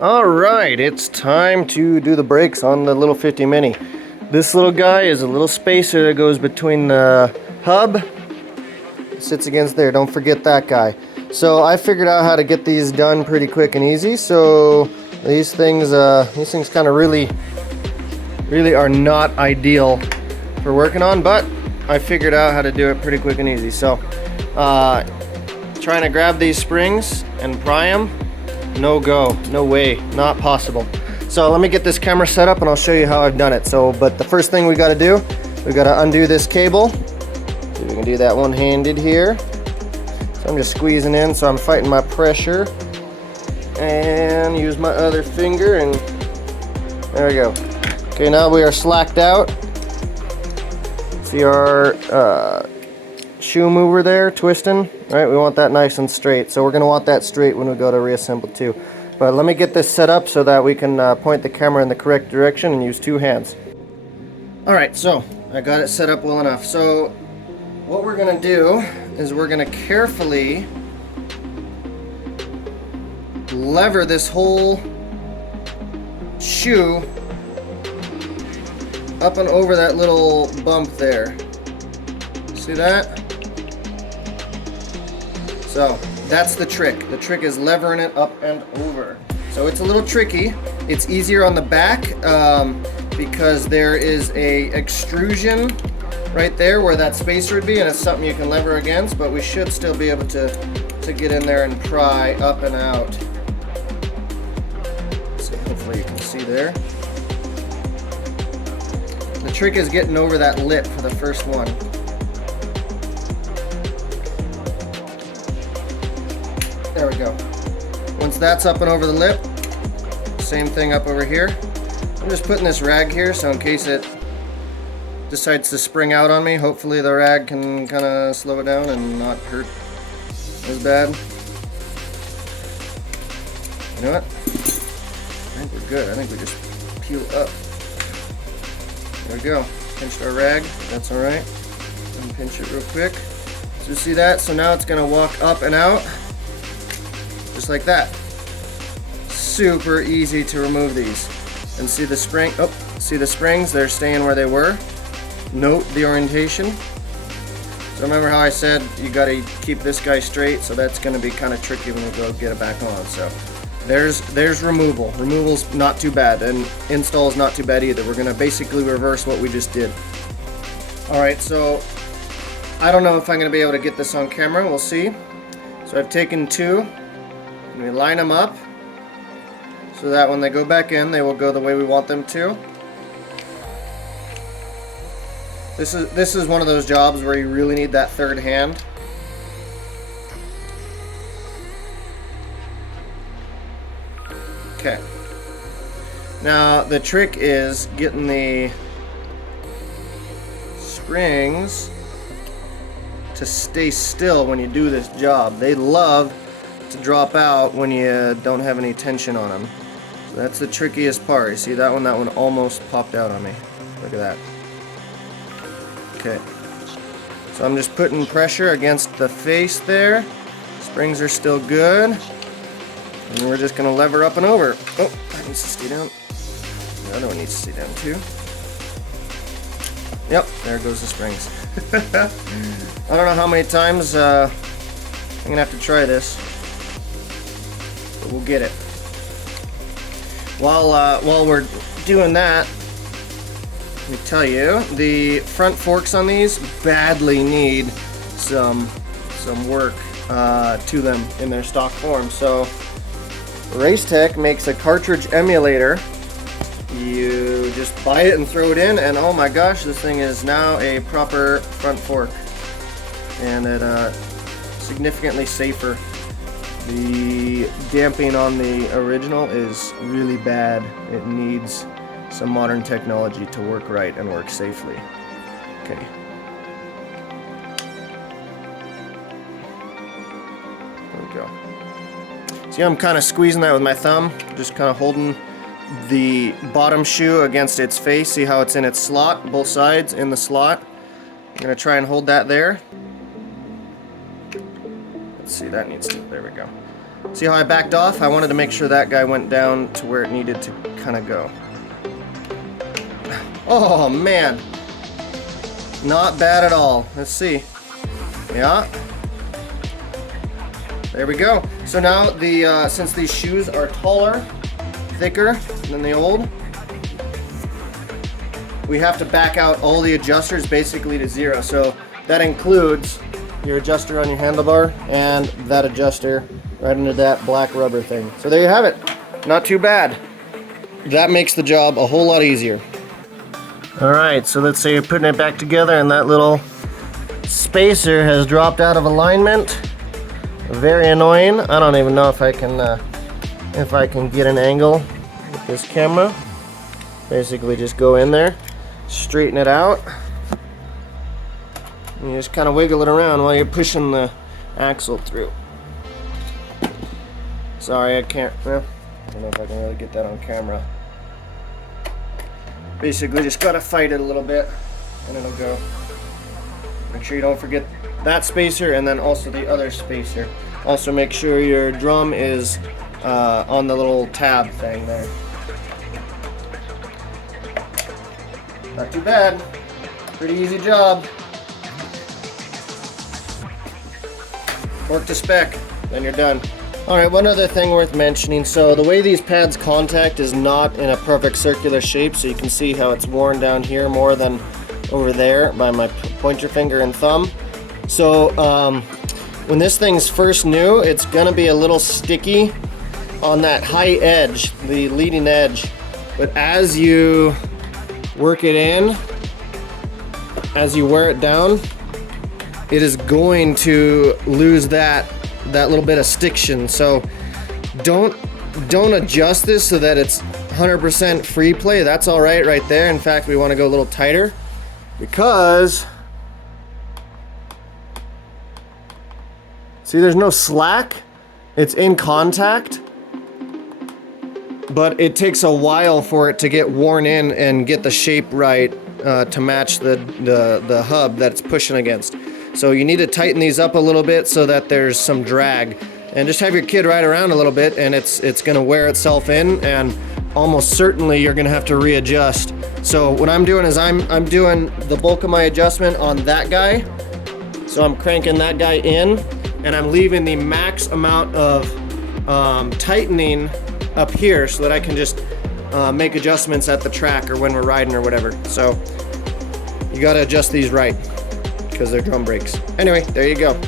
Alright, it's time to do the brakes on the little 50 Mini. This little guy is a little spacer that goes between the hub. It sits against there, don't forget that guy. So I figured out how to get these done pretty quick and easy. So these things kind of really are not ideal for working on, but I figured out how to do it pretty quick and easy. So trying to grab these springs and pry them, no go, no way, not possible. So let me get this camera set up and I'll show you how I've done it. But the first thing we got to do, we got to undo this cable. See if we can do that one-handed here. So I'm just squeezing in, so I'm fighting my pressure, and use my other finger, and there we go. Okay, now we are slacked out. See our shoe mover there twisting, right? We want that nice and straight, so we're going to want that straight when we go to reassemble too. But let me get this set up so that we can point the camera in the correct direction and use two hands. Alright, so I got it set up well enough. So what we're going to do is we're going to carefully lever this whole shoe up and over that little bump there. See that? So that's the trick. The trick is levering it up and over. So it's a little tricky. It's easier on the back because there is a extrusion right there where that spacer would be, and it's something you can lever against, but we should still be able to get in there and pry up and out. So hopefully you can see there. The trick is getting over that lip for the first one. There we go. Once that's up and over the lip, same thing up over here. I'm just putting this rag here so in case it decides to spring out on me, hopefully the rag can kind of slow it down and not hurt as bad. You know what? I think we're good. I think we just peel up. There we go. Pinched our rag. That's alright. Unpinch it real quick. So see that? So now it's going to walk up and out. Just like that. Super easy to remove these. And see the spring, oh, see the springs, they're staying where they were. Note the orientation. So remember how I said you gotta keep this guy straight, so that's gonna be kind of tricky when we go get it back on. So there's removal. Removal's not too bad, and install is not too bad either. We're gonna basically reverse what we just did. Alright, so I don't know if I'm gonna be able to get this on camera, we'll see. So I've taken two, and we line them up so that when they go back in, they will go the way we want them to. This is one of those jobs where you really need that third hand. Okay. Now the trick is getting the springs to stay still when you do this job. They love to drop out when you don't have any tension on them. So that's the trickiest part. You see that one? That one almost popped out on me. Look at that. Okay. So I'm just putting pressure against the face there. Springs are still good. And we're just going to lever up and over. Oh, that needs to stay down. The other one needs to stay down too. Yep, there goes the springs. I don't know how many times I'm going to have to try this. But we'll get it. While we're doing that, let me tell you, the front forks on these badly need some work to them in their stock form. So Racetech makes a cartridge emulator. You just buy it and throw it in, and oh my gosh, this thing is now a proper front fork, and it significantly safer. The damping on the original is really bad. It needs some modern technology to work right and work safely. Okay. There we go. See, I'm kind of squeezing that with my thumb, just kind of holding the bottom shoe against its face. See how it's in its slot, both sides in the slot. I'm going to try and hold that there. Let's see, that needs to, there we go. See how I backed off? I wanted to make sure that guy went down to where it needed to kind of go. Oh man, not bad at all. Let's see. Yeah, there we go. So now since these shoes are taller, thicker than the old, we have to back out all the adjusters basically to zero. So that includes your adjuster on your handlebar and that adjuster right into that black rubber thing. So there you have it. Not too bad. That makes the job a whole lot easier. All right, so let's say you're putting it back together and that little spacer has dropped out of alignment. Very annoying. I don't even know if I can get an angle with this camera. Basically just go in there, straighten it out, and you just kind of wiggle it around while you're pushing the axle through. Sorry, I can't, well, I don't know if I can really get that on camera. Basically just gotta fight it a little bit and it'll go. Make sure you don't forget that spacer and then also the other spacer. Also make sure your drum is on the little tab thing there. Not too bad. Pretty easy job. Work to spec, then you're done. Alright, one other thing worth mentioning. So the way these pads contact is not in a perfect circular shape, so you can see how it's worn down here more than over there by my pointer finger and thumb. So when this thing's first new, it's gonna be a little sticky on that high edge, the leading edge. But as you work it in, as you wear it down, it is going to lose that little bit of stiction. So don't adjust this so that it's 100% free play. That's all right there. In fact, we want to go a little tighter because see, there's no slack. It's in contact, but it takes a while for it to get worn in and get the shape right to match the hub that it's pushing against. So you need to tighten these up a little bit so that there's some drag, and just have your kid ride around a little bit and it's gonna wear itself in, and almost certainly you're gonna have to readjust. So what I'm doing is I'm doing the bulk of my adjustment on that guy. So I'm cranking that guy in and I'm leaving the max amount of tightening up here so that I can just make adjustments at the track or when we're riding or whatever. So you gotta adjust these right, because they're drum brakes. Anyway, there you go.